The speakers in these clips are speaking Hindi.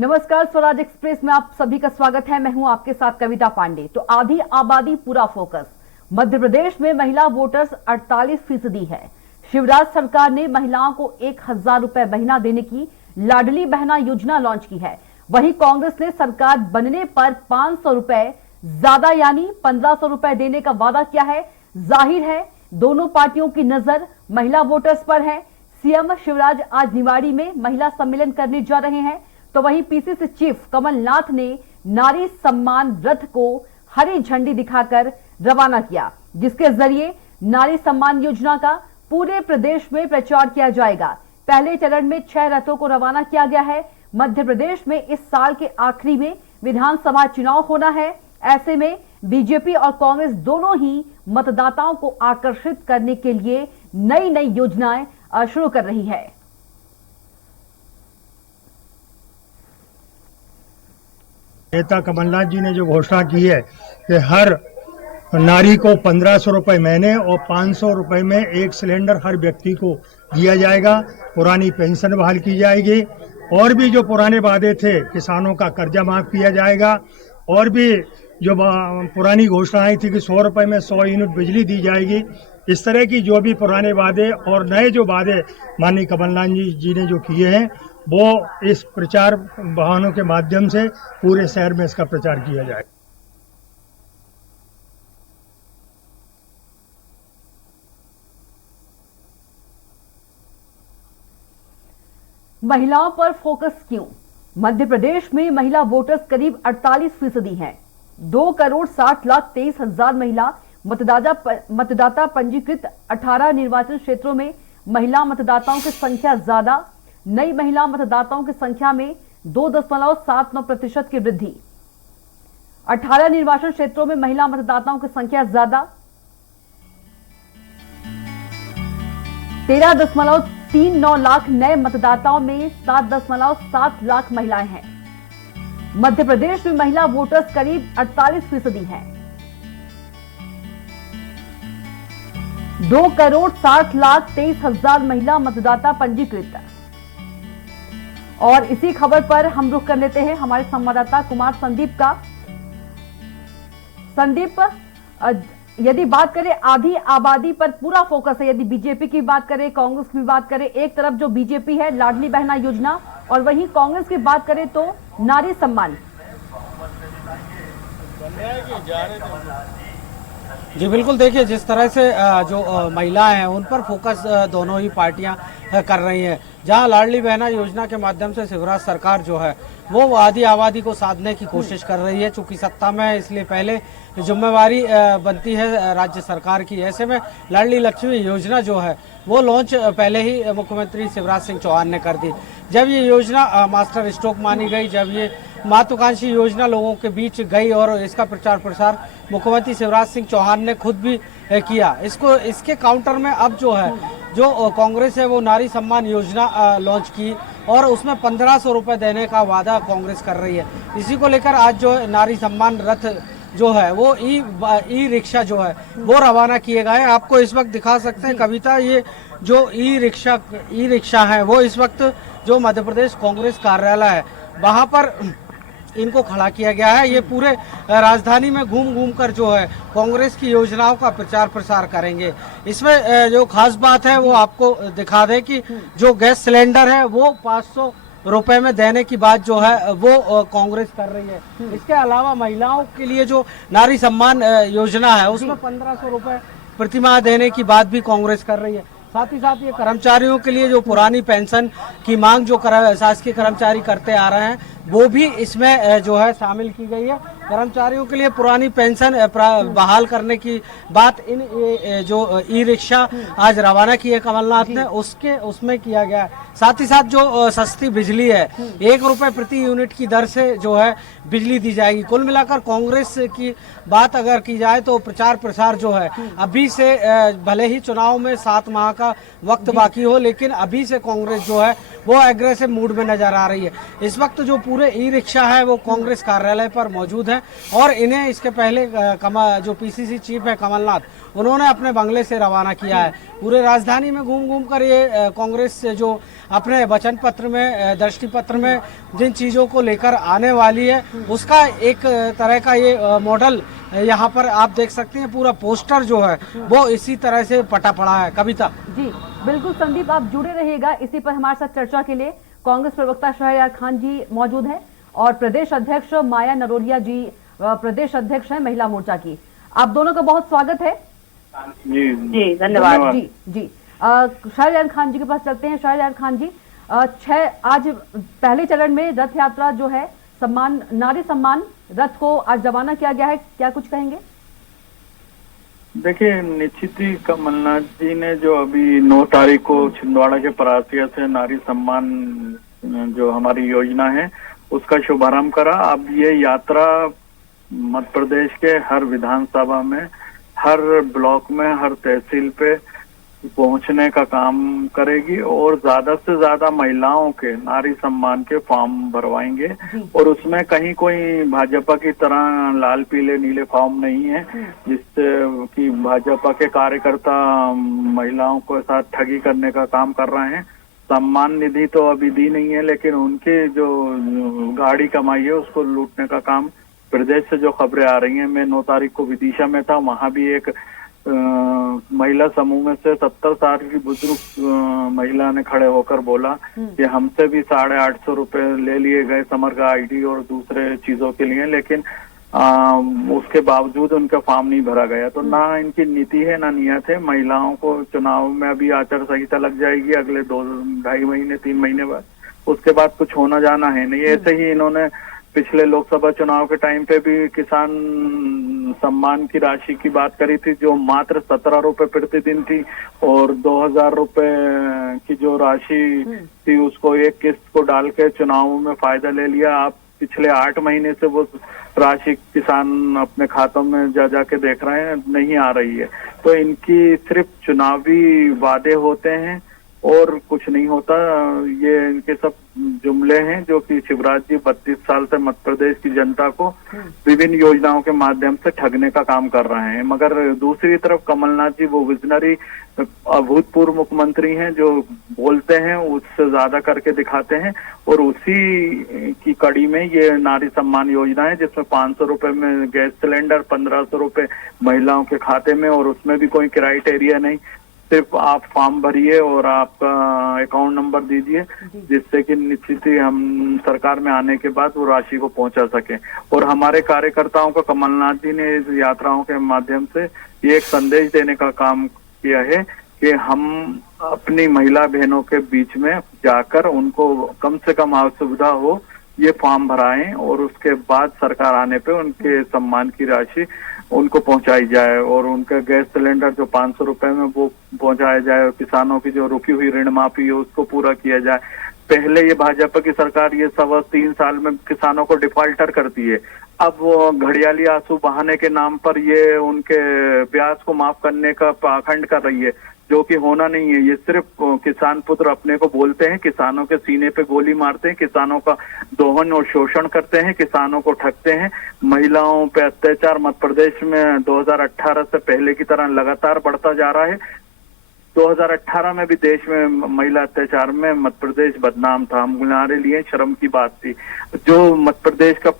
नमस्कार, स्वराज एक्सप्रेस में आप सभी का स्वागत है। मैं हूं आपके साथ कविता पांडे। तो आधी आबादी पूरा फोकस। मध्य प्रदेश में महिला वोटर्स 48% है। शिवराज सरकार ने महिलाओं को 1000 रुपए महीना देने की लाडली बहना योजना लॉन्च की है। वहीं कांग्रेस ने सरकार बनने पर 500 रुपए ज्यादा यानी 1500 रुपए देने का वादा किया है। जाहिर है दोनों पार्टियों की नजर महिला वोटर्स पर है। सीएम शिवराज आज निवाड़ी में महिला सम्मेलन करने जा रहे हैं, तो वहीं पीसीसी चीफ कमलनाथ ने नारी सम्मान रथ को हरी झंडी दिखाकर रवाना किया, जिसके जरिए नारी सम्मान योजना का पूरे प्रदेश में प्रचार किया जाएगा। पहले चरण में 6 रथों को रवाना किया गया है। मध्य प्रदेश में इस साल के आखिरी में विधानसभा चुनाव होना है। ऐसे में बीजेपी और कांग्रेस दोनों ही मतदाताओं को आकर्षित करने के लिए नई नई योजनाएं शुरू कर रही है। नेता कमलनाथ जी ने जो घोषणा की है कि हर नारी को 1500 रुपए महीने और 500 रुपए में एक सिलेंडर हर व्यक्ति को दिया जाएगा। पुरानी पेंशन बहाल की जाएगी और भी जो पुराने वादे थे, किसानों का कर्जा माफ किया जाएगा और भी जो पुरानी घोषणा आई थी कि 100 रुपए में 100 यूनिट बिजली दी जाएगी। इस तरह की जो भी पुराने वादे और नए जो वादे माननीय कमलनाथ जी ने जो किए हैं, वो इस प्रचार वाहनों के माध्यम से पूरे शहर में इसका प्रचार किया जाए। महिलाओं पर फोकस क्यों? मध्य प्रदेश में महिला वोटर्स करीब 48% हैं। 2,60,23,000 महिला मतदाता पंजीकृत। 18 निर्वाचन क्षेत्रों में महिला मतदाताओं की संख्या ज्यादा। नई महिला मतदाताओं की संख्या में 2.79% की वृद्धि। 18 निर्वाचन क्षेत्रों में महिला मतदाताओं की संख्या ज्यादा। 13.39 लाख नए मतदाताओं में 7.7 लाख महिलाएं हैं। मध्य प्रदेश में महिला वोटर्स करीब 48% हैं। 2,60,23,000 महिला मतदाता पंजीकृत। और इसी खबर पर हम रुख कर लेते हैं हमारे संवाददाता कुमार संदीप का। संदीप, यदि बात करें आधी आबादी पर पूरा फोकस है, यदि बीजेपी की बात करें, कांग्रेस की बात करें, एक तरफ जो बीजेपी है लाडली बहना योजना और वहीं कांग्रेस की बात करें तो नारी सम्मान। जी बिल्कुल, देखिए जिस तरह से जो महिलाएं हैं उन पर फोकस दोनों ही पार्टियां कर रही हैं। जहां लाडली बहना योजना के माध्यम से शिवराज सरकार जो है वो आधी आबादी को साधने की कोशिश कर रही है। चूंकि सत्ता में है इसलिए पहले जिम्मेवारी बनती है राज्य सरकार की। ऐसे में लाडली लक्ष्मी योजना जो है वो लॉन्च पहले ही मुख्यमंत्री शिवराज सिंह चौहान ने कर दी। जब ये योजना मास्टर स्ट्रोक मानी गई, जब ये महत्वाकांक्षी योजना लोगों के बीच गई और इसका प्रचार प्रसार मुख्यमंत्री शिवराज सिंह चौहान ने खुद भी किया, इसके काउंटर में अब जो है जो कांग्रेस है वो नारी सम्मान योजना लॉन्च की और उसमें 1500 रुपए देने का वादा कांग्रेस कर रही है। इसी को लेकर आज जो नारी सम्मान रथ जो है वो ई रिक्शा जो है वो रवाना किए गए हैं। आपको इस वक्त दिखा सकते हैं कविता, ये जो ई रिक्शा है वो इस वक्त जो मध्य प्रदेश कांग्रेस कार्यालय है वहां पर इनको खड़ा किया गया है। ये पूरे राजधानी में घूम घूम कर जो है कांग्रेस की योजनाओं का प्रचार प्रसार करेंगे। इसमें जो खास बात है वो आपको दिखा दें कि जो गैस सिलेंडर है वो 500 रुपए में देने की बात जो है वो कांग्रेस कर रही है। इसके अलावा महिलाओं के लिए जो नारी सम्मान योजना है उसमें 1500 रुपए प्रतिमाह देने की बात भी कांग्रेस कर रही है। साथ ही साथ ये कर्मचारियों के लिए जो पुरानी पेंशन की मांग जो शासकीय कर्मचारी करते आ रहे हैं वो भी इसमें जो है शामिल की गई है। कर्मचारियों के लिए पुरानी पेंशन बहाल करने की बात इन जो ई रिक्शा आज रवाना की है कमलनाथ ने उसमें किया गया है। साथ ही साथ जो सस्ती बिजली है 1 रुपए प्रति यूनिट की दर से जो है बिजली दी जाएगी। कुल मिलाकर कांग्रेस की बात अगर की जाए तो प्रचार प्रसार जो है अभी से, भले ही चुनाव में 7 माह का वक्त बाकी हो, लेकिन अभी से कांग्रेस जो है वो एग्रेसिव मूड में नजर आ रही है। इस वक्त जो पूरे ई रिक्शा है वो कांग्रेस कार्यालय पर मौजूद है और इन्हें इसके पहले जो पीसीसी चीफ है कमलनाथ उन्होंने अपने बंगले से रवाना किया है। पूरे राजधानी में घूम घूम कर ये कांग्रेस से जो अपने वचन पत्र में, दृष्टि पत्र में जिन चीज़ों को लेकर आने वाली है, उसका एक तरह का ये मॉडल यहाँ पर आप देख सकते हैं। पूरा पोस्टर जो है वो इसी तरह से पटा पड़ा है। कविता जी बिल्कुल संदीप, आप जुड़े रहिएगा इसी पर। हमारे साथ चर्चा के लिए कांग्रेस प्रवक्ता शहरयार खान जी मौजूद हैं और प्रदेश अध्यक्ष माया नरोलिया जी प्रदेश अध्यक्ष हैं महिला मोर्चा की। आप दोनों का बहुत स्वागत है। जी धन्यवाद। जी जी शहरयार खान जी के पास चलते हैं। शहरयार खान जी, आज पहले चरण में रथ यात्रा जो है सम्मान, नारी सम्मान रथ को आज रवाना किया गया है, क्या कुछ कहेंगे? देखिए, निश्चित ही कमलनाथ जी ने जो अभी 9 तारीख को छिंदवाड़ा के परासिया से नारी सम्मान जो हमारी योजना है उसका शुभारंभ करा। अब ये यात्रा मध्य प्रदेश के हर विधानसभा में, हर ब्लॉक में, हर तहसील पे पहुंचने का काम करेगी और ज्यादा से ज्यादा महिलाओं के नारी सम्मान के फॉर्म भरवाएंगे। और उसमें कहीं कोई भाजपा की तरह लाल पीले नीले फॉर्म नहीं है जिससे कि भाजपा के कार्यकर्ता महिलाओं के साथ ठगी करने का काम कर रहे हैं। सम्मान निधि तो अभी दी नहीं है, लेकिन उनके जो गाड़ी कमाई है उसको लूटने का काम प्रदेश से जो खबरें आ रही हैं। मैं 9 तारीख को विदिशा में था, वहां भी एक महिला समूह में से 70 साल की बुजुर्ग महिला ने खड़े होकर बोला कि हमसे भी 850 रुपए ले लिए गए समर का आईडी और दूसरे चीजों के लिए, लेकिन उसके बावजूद उनका फॉर्म नहीं भरा गया। तो ना इनकी नीति है ना नियत है। महिलाओं को चुनाव में अभी आचार संहिता लग जाएगी अगले 2-2.5 महीने 3 महीने बाद, उसके बाद कुछ होना जाना है नहीं। ऐसे ही इन्होंने पिछले लोकसभा चुनाव के टाइम पे भी किसान सम्मान की राशि की बात करी थी जो मात्र 17 रुपए प्रति दिन थी और 2000 रुपए की जो राशि थी उसको एक किस्त को डाल के चुनाव में फायदा ले लिया। आप पिछले 8 महीने से वो राशि किसान अपने खातों में जा के देख रहे हैं, नहीं आ रही है। तो इनकी सिर्फ चुनावी वादे होते हैं और कुछ नहीं होता। ये इनके सब जुमले हैं जो कि शिवराज जी 32 साल से मध्य प्रदेश की जनता को विभिन्न योजनाओं के माध्यम से ठगने का काम कर रहे हैं। मगर दूसरी तरफ कमलनाथ जी वो विजनरी अभूतपूर्व मुख्यमंत्री हैं जो बोलते हैं उससे ज्यादा करके दिखाते हैं। और उसी की कड़ी में ये नारी सम्मान योजना है जिसमें 500 रुपए में गैस सिलेंडर, 1500 रुपए महिलाओं के खाते में, और उसमें भी कोई क्राइटेरिया नहीं, सिर्फ आप फॉर्म भरिए और आपका अकाउंट नंबर दीजिए जिससे कि निश्चित ही हम सरकार में आने के बाद वो राशि को पहुंचा सके। और हमारे कार्यकर्ताओं को कमलनाथ जी ने इस यात्राओं के माध्यम से ये एक संदेश देने का काम किया है कि हम अपनी महिला बहनों के बीच में जाकर उनको कम से कम असुविधा हो ये फॉर्म भराएं और उसके बाद सरकार आने पे उनके सम्मान की राशि उनको पहुंचाई जाए और उनका गैस सिलेंडर जो 500 रुपए में वो पहुंचाया जाए और किसानों की जो रुकी हुई ऋण माफी है उसको पूरा किया जाए। पहले ये भाजपा की सरकार ये 3 साल में किसानों को डिफॉल्टर करती है, अब वो घड़ियाली आंसू बहाने के नाम पर ये उनके ब्याज को माफ करने का पाखंड कर रही है जो कि होना नहीं है। ये सिर्फ किसान पुत्र अपने को बोलते हैं, किसानों के सीने पे गोली मारते हैं, किसानों का दोहन और शोषण करते हैं, किसानों को ठगते हैं। महिलाओं पे अत्याचार मध्य प्रदेश में 2018 से पहले की तरह लगातार बढ़ता जा रहा है। 2018 में भी देश में महिला अत्याचार में मध्य प्रदेश बदनाम था, हमारे लिए शर्म की बात थी। जो मध्य प्रदेश का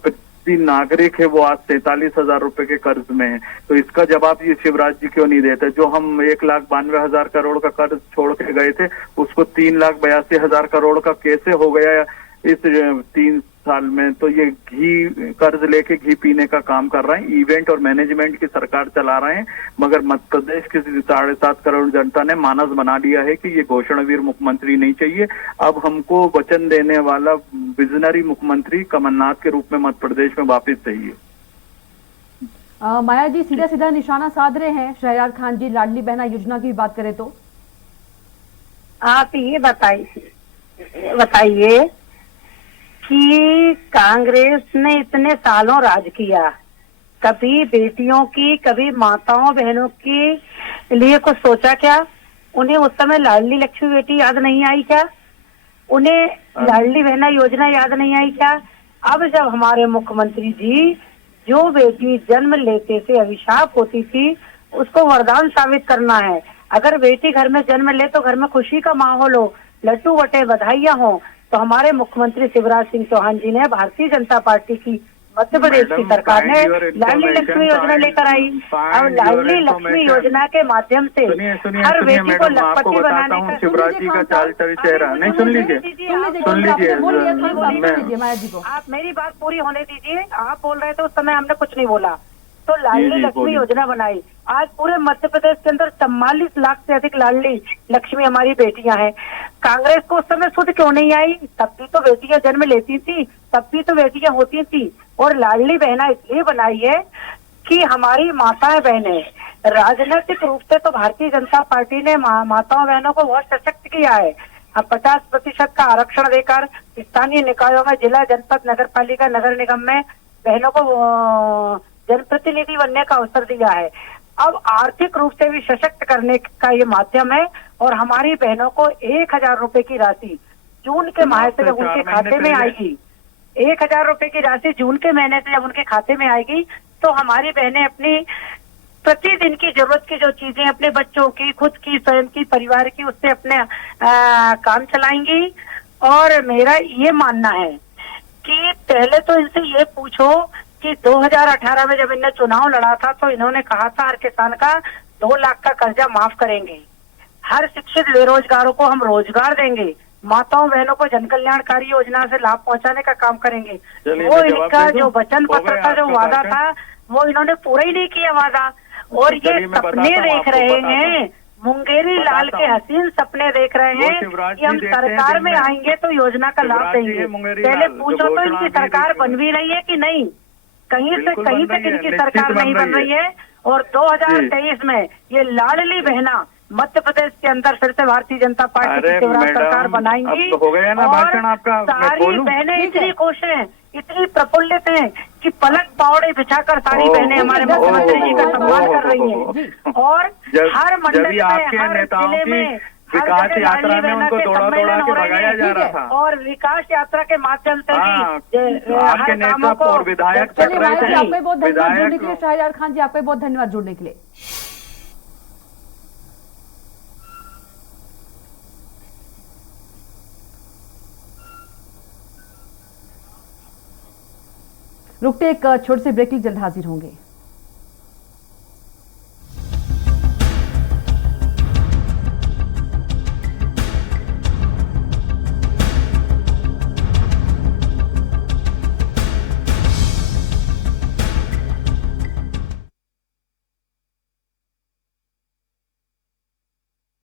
नागरिक है वो आज 43,000 रुपए के कर्ज में है। तो इसका जवाब ये शिवराज जी क्यों नहीं देते? जो हम 1,92,000 करोड़ का कर्ज छोड़ के गए थे उसको 3,82,000 करोड़ का कैसे हो गया इस 3 साल में? तो ये घी कर्ज लेके घी पीने का काम कर रहे हैं। इवेंट और मैनेजमेंट की सरकार चला रहे हैं, मगर मध्य प्रदेश की 7.5 करोड़ जनता ने मानस बना लिया है कि ये घोषणावीर मुख्यमंत्री नहीं चाहिए। अब हमको वचन देने वाला विजनरी मुख्यमंत्री कमलनाथ के रूप में मध्य प्रदेश में वापिस चाहिए। माया जी सीधा सीधा निशाना साध रहे हैं शहरयार खान जी लाडली बहना योजना की बात करें तो आप ये बताइए कि कांग्रेस ने इतने सालों राज किया, कभी बेटियों की कभी माताओं बहनों के लिए कुछ सोचा क्या? उन्हें उस समय लाडली लक्ष्मी बेटी याद नहीं आई क्या? उन्हें लाडली बहना योजना याद नहीं आई क्या? अब जब हमारे मुख्यमंत्री जी जो बेटी जन्म लेते से अभिशाप होती थी उसको वरदान साबित करना है। अगर बेटी घर में जन्म ले तो घर में खुशी का माहौल हो, लड्डू बटे, बधाइयां हो। तो हमारे मुख्यमंत्री शिवराज सिंह चौहान जी ने, भारतीय जनता पार्टी की मध्य प्रदेश की सरकार ने लाडली लक्ष्मी योजना लेकर आई। अब लाडली लक्ष्मी योजना के माध्यम से हर बेटी को लखपति बनाने का। शिवराज जी का चाल चेहरा नहीं, सुन लीजिए, सुन लीजिए। माया जी को आप मेरी बात पूरी होने दीजिए। आप बोल रहे थे उस समय, हमने कुछ नहीं बोला। तो लाडली लक्ष्मी योजना बनाई। आज पूरे मध्य प्रदेश के अंदर 44 लाख से अधिक लाडली लक्ष्मी हमारी बेटियां हैं। कांग्रेस को उस समय सुध क्यों नहीं आई? तब भी तो बेटियां जन्म लेती थी, तब भी तो बेटियां होती थी। और लाडली बहना इसलिए बनाई है कि हमारी माताएं बहनें, राजनीतिक रूप से तो भारतीय जनता पार्टी ने माताओं बहनों को बहुत सशक्त किया है। अब 50% का आरक्षण देकर स्थानीय निकायों में, जिला, जनपद, नगर पालिका, नगर निगम में बहनों को जनप्रतिनिधि बनने का अवसर दिया है। अब आर्थिक रूप से भी सशक्त करने का ये माध्यम है। और हमारी बहनों को 1000 रुपए की राशि जून के माह से जब उनके खाते में आएगी, 1000 रुपए की राशि जून के महीने से जब उनके खाते में आएगी, तो हमारी बहनें अपनी प्रतिदिन की जरूरत की जो चीजें, अपने बच्चों की, खुद की, स्वयं की, परिवार की, उससे अपने काम चलाएंगी। और मेरा ये मानना है कि पहले तो इनसे ये पूछो कि 2018 में जब इन्होंने चुनाव लड़ा था तो इन्होंने कहा था हर किसान का 2 लाख का कर्जा माफ करेंगे, हर शिक्षित बेरोजगारों को हम रोजगार देंगे, माताओं बहनों को जन कल्याणकारी योजना से लाभ पहुंचाने का काम करेंगे। वो इनका जो वचन पत्र का जो वादा था वो इन्होंने पूरा ही नहीं किया वादा। और ये सपने देख रहे हैं, मुंगेरी लाल के हसीन सपने देख रहे हैं कि हम सरकार में आएंगे तो योजना का लाभ देंगे। पहले पूछो तो इनकी सरकार बन भी रही है कि नहीं? कहीं से कहीं तक इनकी सरकार नहीं बन रही है। और 2023 में ये लाडली बहना मध्य प्रदेश के अंदर फिर से भारतीय जनता पार्टी की शिवराज सरकार बनाएंगी। हो गया ना भाषण आपका? सारी बहनें इतनी खुश हैं, इतनी प्रफुल्लित हैं कि पलक पावड़े बिछाकर सारी बहनें हमारे मुख्यमंत्री जी का सम्मान कर रही हैं। और हर मंडल में, हर जिले में, विकास यात्रा में उनको दौड़ा के भगाया जा रहा था। और विकास यात्रा के माध्यम से भी आपके नेतृत्व और विधायक चलिए माया जी, आपका बहुत धन्यवाद जुड़ने के लिए। शाहजाद खान जी, आपका बहुत धन्यवाद जुड़ने के लिए। रुकते एक छोटे से ब्रेक, जल्द हाजिर होंगे।